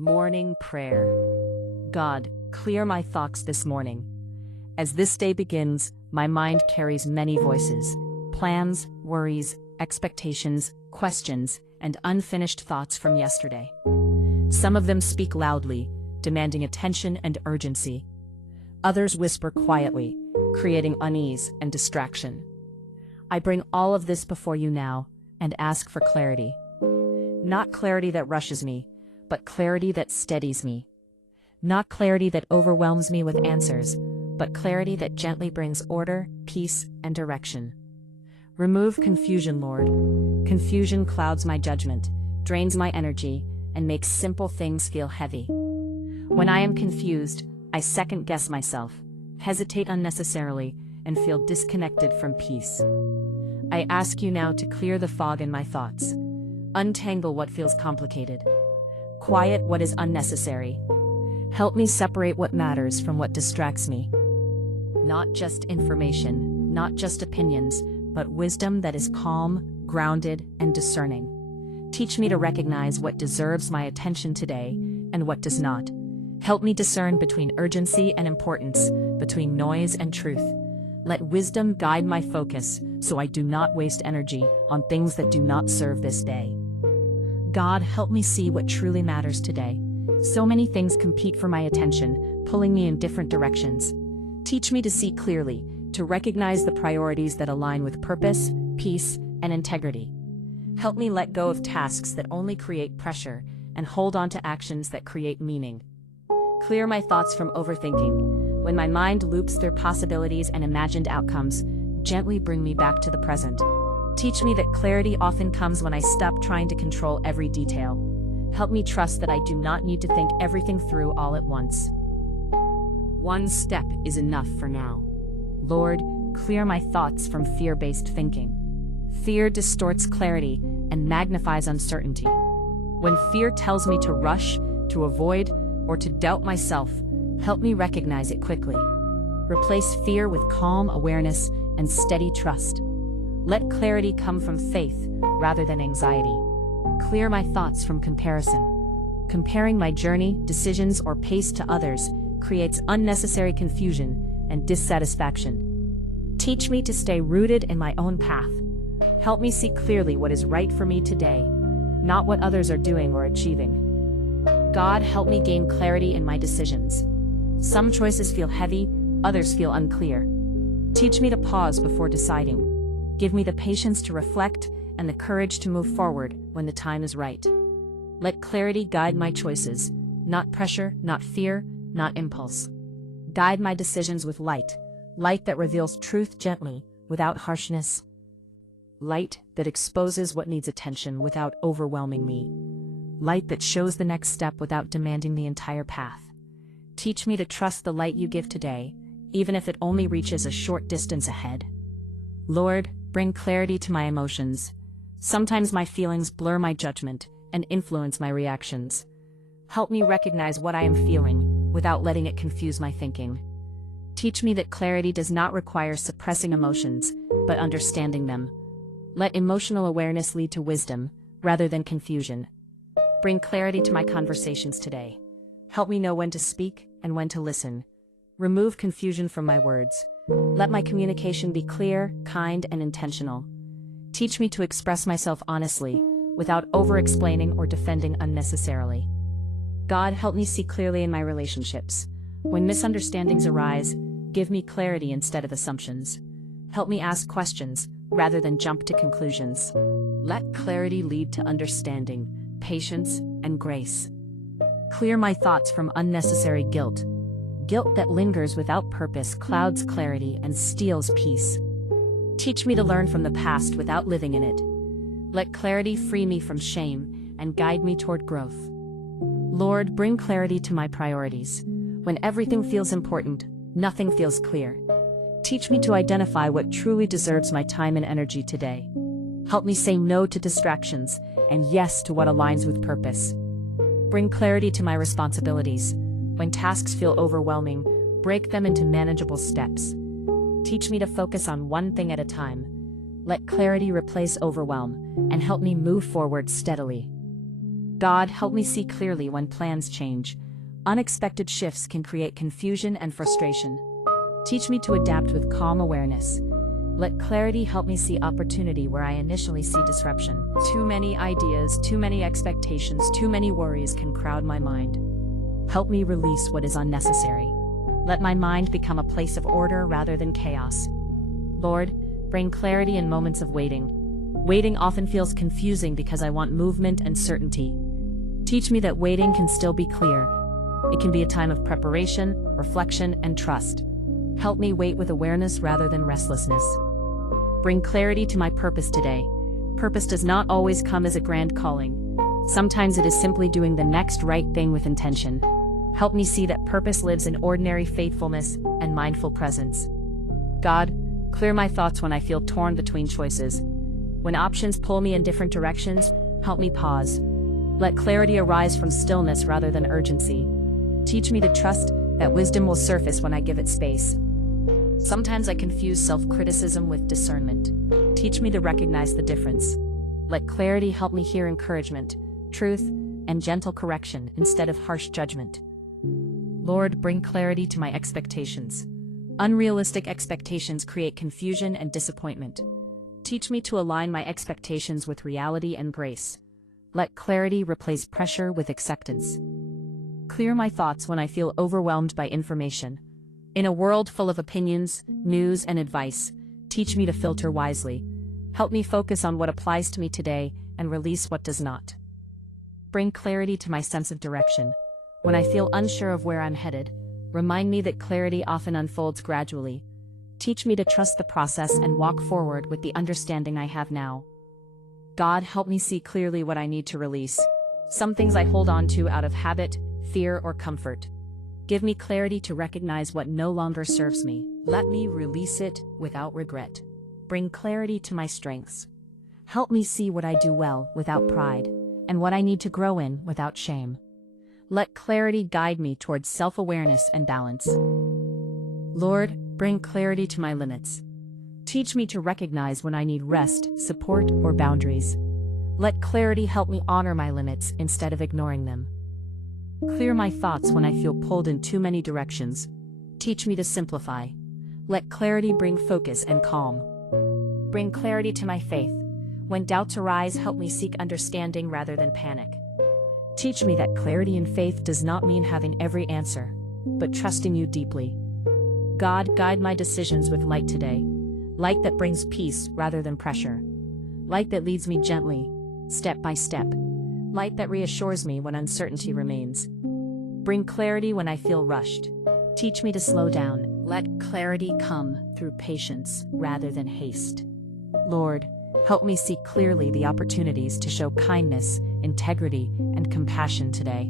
Morning prayer. God, clear my thoughts this morning. As this day begins, my mind carries many voices, plans, worries, expectations, questions, and unfinished thoughts from yesterday. Some of them speak loudly, demanding attention and urgency. Others whisper quietly, creating unease and distraction. I bring all of this before you now and ask for clarity. Not clarity that rushes me, but clarity that steadies me. Not clarity that overwhelms me with answers, but clarity that gently brings order, peace, and direction. Remove confusion, Lord. Confusion clouds my judgment, drains my energy, and makes simple things feel heavy. When I am confused, I second-guess myself, hesitate unnecessarily, and feel disconnected from peace. I ask you now to clear the fog in my thoughts. Untangle what feels complicated. Quiet what is unnecessary. Help me separate what matters from what distracts me. Not just information, not just opinions, but wisdom that is calm, grounded, and discerning. Teach me to recognize what deserves my attention today and what does not. Help me discern between urgency and importance, between noise and truth. Let wisdom guide my focus so I do not waste energy on things that do not serve this day. God, help me see what truly matters today. So many things compete for my attention, pulling me in different directions. Teach me to see clearly, to recognize the priorities that align with purpose, peace, and integrity. Help me let go of tasks that only create pressure and hold on to actions that create meaning. Clear my thoughts from overthinking. When my mind loops through possibilities and imagined outcomes, gently bring me back to the present. Teach me that clarity often comes when I stop trying to control every detail. Help me trust that I do not need to think everything through all at once. One step is enough for now. Lord, clear my thoughts from fear-based thinking. Fear distorts clarity and magnifies uncertainty. When fear tells me to rush, to avoid, or to doubt myself, help me recognize it quickly. Replace fear with calm awareness and steady trust. Let clarity come from faith rather than anxiety. Clear my thoughts from comparison. Comparing my journey, decisions, or pace to others creates unnecessary confusion and dissatisfaction. Teach me to stay rooted in my own path. Help me see clearly what is right for me today, not what others are doing or achieving. God, help me gain clarity in my decisions. Some choices feel heavy, others feel unclear. Teach me to pause before deciding. Give me the patience to reflect and the courage to move forward when the time is right. Let clarity guide my choices, not pressure, not fear, not impulse. Guide my decisions with light, light that reveals truth gently, without harshness. Light that exposes what needs attention without overwhelming me. Light that shows the next step without demanding the entire path. Teach me to trust the light you give today, even if it only reaches a short distance ahead. Lord, bring clarity to my emotions. Sometimes my feelings blur my judgment and influence my reactions. Help me recognize what I am feeling without letting it confuse my thinking. Teach me that clarity does not require suppressing emotions, but understanding them. Let emotional awareness lead to wisdom, rather than confusion. Bring clarity to my conversations today. Help me know when to speak and when to listen. Remove confusion from my words. Let my communication be clear, kind, and intentional. Teach me to express myself honestly, without over-explaining or defending unnecessarily. God, help me see clearly in my relationships. When misunderstandings arise, give me clarity instead of assumptions. Help me ask questions, rather than jump to conclusions. Let clarity lead to understanding, patience, and grace. Clear my thoughts from unnecessary guilt. Guilt that lingers without purpose clouds clarity and steals peace. Teach me to learn from the past without living in it. Let clarity free me from shame and guide me toward growth. Lord, bring clarity to my priorities. When everything feels important, nothing feels clear. Teach me to identify what truly deserves my time and energy today. Help me say no to distractions and yes to what aligns with purpose. Bring clarity to my responsibilities. When tasks feel overwhelming, break them into manageable steps. Teach me to focus on one thing at a time. Let clarity replace overwhelm, and help me move forward steadily. God, help me see clearly when plans change. Unexpected shifts can create confusion and frustration. Teach me to adapt with calm awareness. Let clarity help me see opportunity where I initially see disruption. Too many ideas, too many expectations, too many worries can crowd my mind. Help me release what is unnecessary. Let my mind become a place of order rather than chaos. Lord, bring clarity in moments of waiting. Waiting often feels confusing because I want movement and certainty. Teach me that waiting can still be clear. It can be a time of preparation, reflection, and trust. Help me wait with awareness rather than restlessness. Bring clarity to my purpose today. Purpose does not always come as a grand calling. Sometimes it is simply doing the next right thing with intention. Help me see that purpose lives in ordinary faithfulness and mindful presence. God, clear my thoughts when I feel torn between choices. When options pull me in different directions, help me pause. Let clarity arise from stillness rather than urgency. Teach me to trust that wisdom will surface when I give it space. Sometimes I confuse self-criticism with discernment. Teach me to recognize the difference. Let clarity help me hear encouragement, truth, and gentle correction instead of harsh judgment. Lord, bring clarity to my expectations. Unrealistic expectations create confusion and disappointment. Teach me to align my expectations with reality and grace. Let clarity replace pressure with acceptance. Clear my thoughts when I feel overwhelmed by information. In a world full of opinions, news, and advice, teach me to filter wisely. Help me focus on what applies to me today and release what does not. Bring clarity to my sense of direction. When I feel unsure of where I'm headed, remind me that clarity often unfolds gradually. Teach me to trust the process and walk forward with the understanding I have now. God, help me see clearly what I need to release. Some things I hold on to out of habit, fear, or comfort. Give me clarity to recognize what no longer serves me. Let me release it without regret. Bring clarity to my strengths. Help me see what I do well without pride, and what I need to grow in without shame. Let clarity guide me towards self-awareness and balance. Lord, bring clarity to my limits. Teach me to recognize when I need rest, support, or boundaries. Let clarity help me honor my limits instead of ignoring them. Clear my thoughts when I feel pulled in too many directions. Teach me to simplify. Let clarity bring focus and calm. Bring clarity to my faith. When doubts arise, help me seek understanding rather than panic. Teach me that clarity in faith does not mean having every answer, but trusting you deeply. God, guide my decisions with light today. Light that brings peace rather than pressure. Light that leads me gently, step by step. Light that reassures me when uncertainty remains. Bring clarity when I feel rushed. Teach me to slow down. Let clarity come through patience rather than haste. Lord, help me see clearly the opportunities to show kindness, integrity, and compassion today.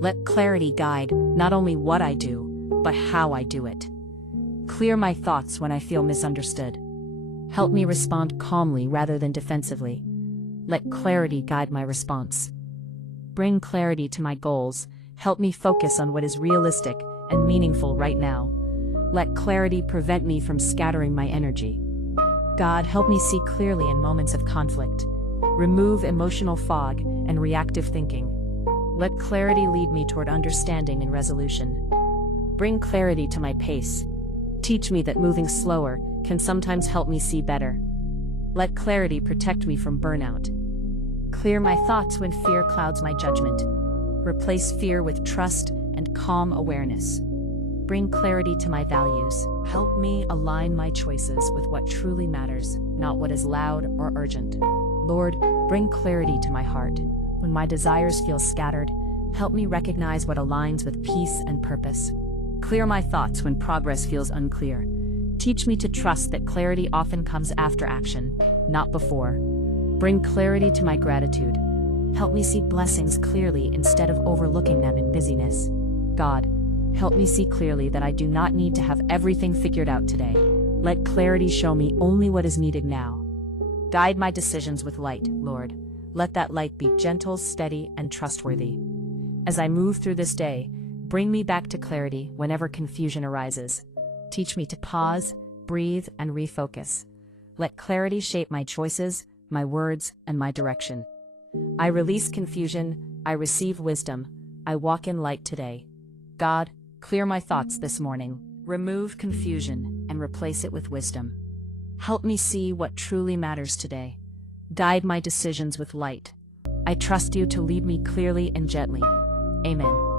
Let clarity guide not only what I do, but how I do it. Clear my thoughts when I feel misunderstood. Help me respond calmly rather than defensively. Let clarity guide my response. Bring clarity to my goals. Help me focus on what is realistic and meaningful right now. Let clarity prevent me from scattering my energy. God, help me see clearly in moments of conflict. Remove emotional fog and reactive thinking. Let clarity lead me toward understanding and resolution. Bring clarity to my pace. Teach me that moving slower can sometimes help me see better. Let clarity protect me from burnout. Clear my thoughts when fear clouds my judgment. Replace fear with trust and calm awareness. Bring clarity to my values. Help me align my choices with what truly matters, not what is loud or urgent. Lord, bring clarity to my heart. When my desires feel scattered, help me recognize what aligns with peace and purpose. Clear my thoughts when progress feels unclear. Teach me to trust that clarity often comes after action, not before. Bring clarity to my gratitude. Help me see blessings clearly instead of overlooking them in busyness. God, help me see clearly that I do not need to have everything figured out today. Let clarity show me only what is needed now. Guide my decisions with light, Lord. Let that light be gentle, steady, and trustworthy. As I move through this day, bring me back to clarity whenever confusion arises. Teach me to pause, breathe, and refocus. Let clarity shape my choices, my words, and my direction. I release confusion, I receive wisdom, I walk in light today. God, clear my thoughts this morning. Remove confusion and replace it with wisdom. Help me see what truly matters today. Guide my decisions with light. I trust you to lead me clearly and gently. Amen.